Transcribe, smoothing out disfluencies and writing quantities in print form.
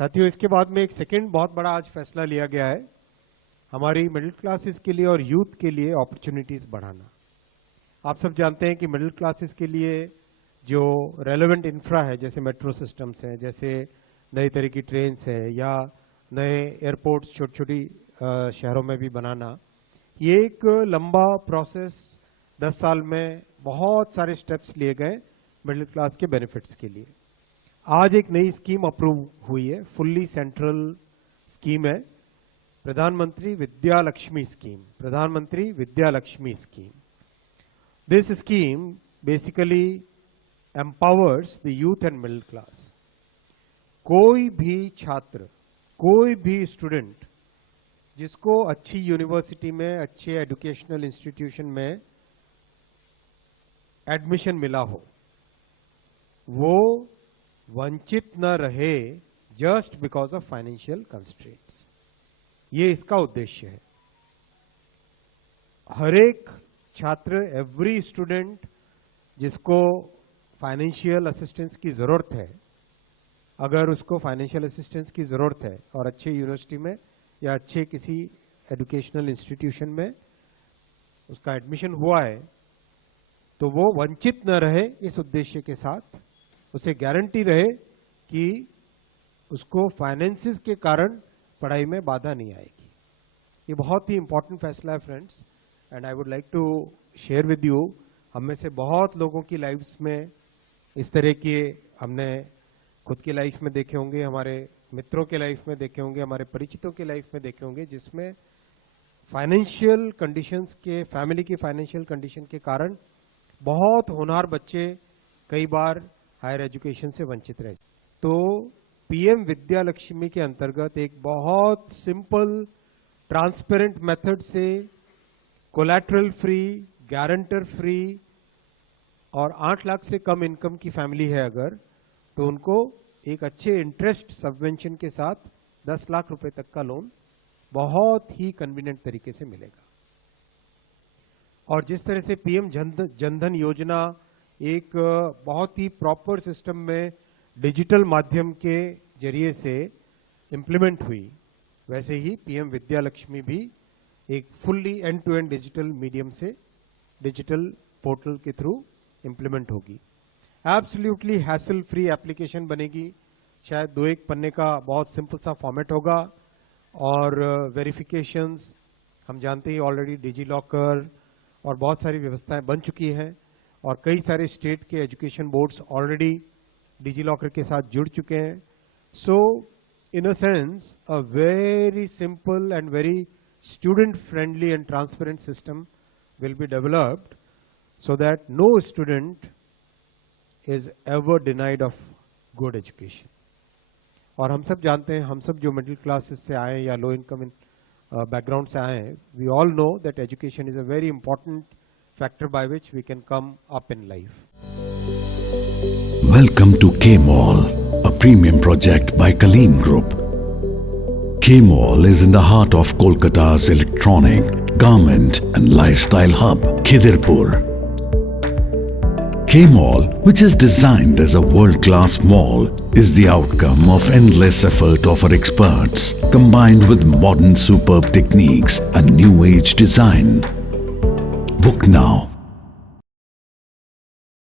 साथियों, इसके बाद में एक सेकेंड बहुत बड़ा आज फैसला लिया गया है, हमारी मिडिल क्लासेस के लिए और यूथ के लिए अपॉर्चुनिटीज बढ़ाना। आप सब जानते हैं कि मिडिल क्लासेस के लिए जो रेलेवेंट इंफ्रा है, जैसे मेट्रो सिस्टम्स हैं, जैसे नई तरह की ट्रेन्स है या नए एयरपोर्ट्स छोटी छोटी शहरों में भी बनाना, ये एक लंबा प्रोसेस 10 साल में बहुत सारे स्टेप्स लिए गए मिडिल क्लास के बेनिफिट्स के लिए। आज एक नई स्कीम अप्रूव हुई है, फुल्ली सेंट्रल स्कीम है, प्रधानमंत्री Vidya Lakshmi scheme. Pradhan Mantri Vidya Lakshmi scheme, this scheme basically empowers the youth and middle class. कोई भी छात्र, कोई भी स्टूडेंट जिसको अच्छी यूनिवर्सिटी में, अच्छे एजुकेशनल इंस्टीट्यूशन में एडमिशन मिला हो, वो वंचित न रहे just because of financial constraints. ये इसका उद्देश्य है। हर एक छात्र, एवरी स्टूडेंट जिसको फाइनेंशियल असिस्टेंस की जरूरत है, अगर उसको फाइनेंशियल असिस्टेंस की जरूरत है और अच्छे यूनिवर्सिटी में या अच्छे किसी एजुकेशनल इंस्टीट्यूशन में उसका एडमिशन हुआ है, तो वो वंचित न रहे। इस उद्देश्य के साथ उसे गारंटी रहे कि उसको फाइनेंसिस के कारण पढ़ाई में बाधा नहीं आएगी। ये बहुत ही इंपॉर्टेंट फैसला है friends, and I would like to share with you. हम में से बहुत लोगों की लाइफ्स में इस तरह के हमने खुद की लाइफ में देखे होंगे, हमारे मित्रों के लाइफ में देखे होंगे, हमारे परिचितों के लाइफ में देखे होंगे, जिसमें फाइनेंशियल कंडीशंस के, फैमिली की फाइनेंशियल कंडीशन के कारण बहुत होनहार बच्चे कई बार हायर एजुकेशन से वंचित रहे। तो पीएम विद्या लक्ष्मी के अंतर्गत एक बहुत सिंपल, ट्रांसपेरेंट मेथड से कोलैटरल फ्री, गारंटर फ्री और 8 लाख से कम इनकम की फैमिली है अगर, तो उनको एक अच्छे इंटरेस्ट सबवेंशन के साथ 10 लाख रुपए तक का लोन बहुत ही कन्वीनियंट तरीके से मिलेगा। और जिस तरह से पीएम जनधन योजना एक बहुत ही प्रॉपर सिस्टम में डिजिटल माध्यम के जरिए से इंप्लीमेंट हुई, वैसे ही पीएम विद्या लक्ष्मी भी एक fully end to end digital medium से, डिजिटल पोर्टल के थ्रू इंप्लीमेंट होगी। एब्सोल्युटली हैसल फ्री एप्लीकेशन बनेगी। शायद 2-1 पन्ने का बहुत सिंपल सा फॉर्मेट होगा और वेरिफिकेशंस हम जानते ही ऑलरेडी डिजी लॉकर और बहुत सारी व्यवस्थाएं बन चुकी हैं और कई सारे स्टेट के education boards already DigiLocker के साथ जुड़ चुके हैं। So in a sense a very simple and very student friendly and transparent system will be developed so that no student is ever denied of good education. और हम सब जानते हैं, हम सब जो मिडिल क्लासेस से आए या लो इनकम बैकग्राउंड से आए हैं, we all know that education is a very important factor by which we can come up in life. Welcome to K-Mall, a premium project by Kaleen Group. K-Mall is in the heart of Kolkata's electronic, garment and lifestyle hub, Khidirpur. K-Mall, which is designed as a world-class mall, is the outcome of endless effort of our experts, combined with modern superb techniques and new age design. Book now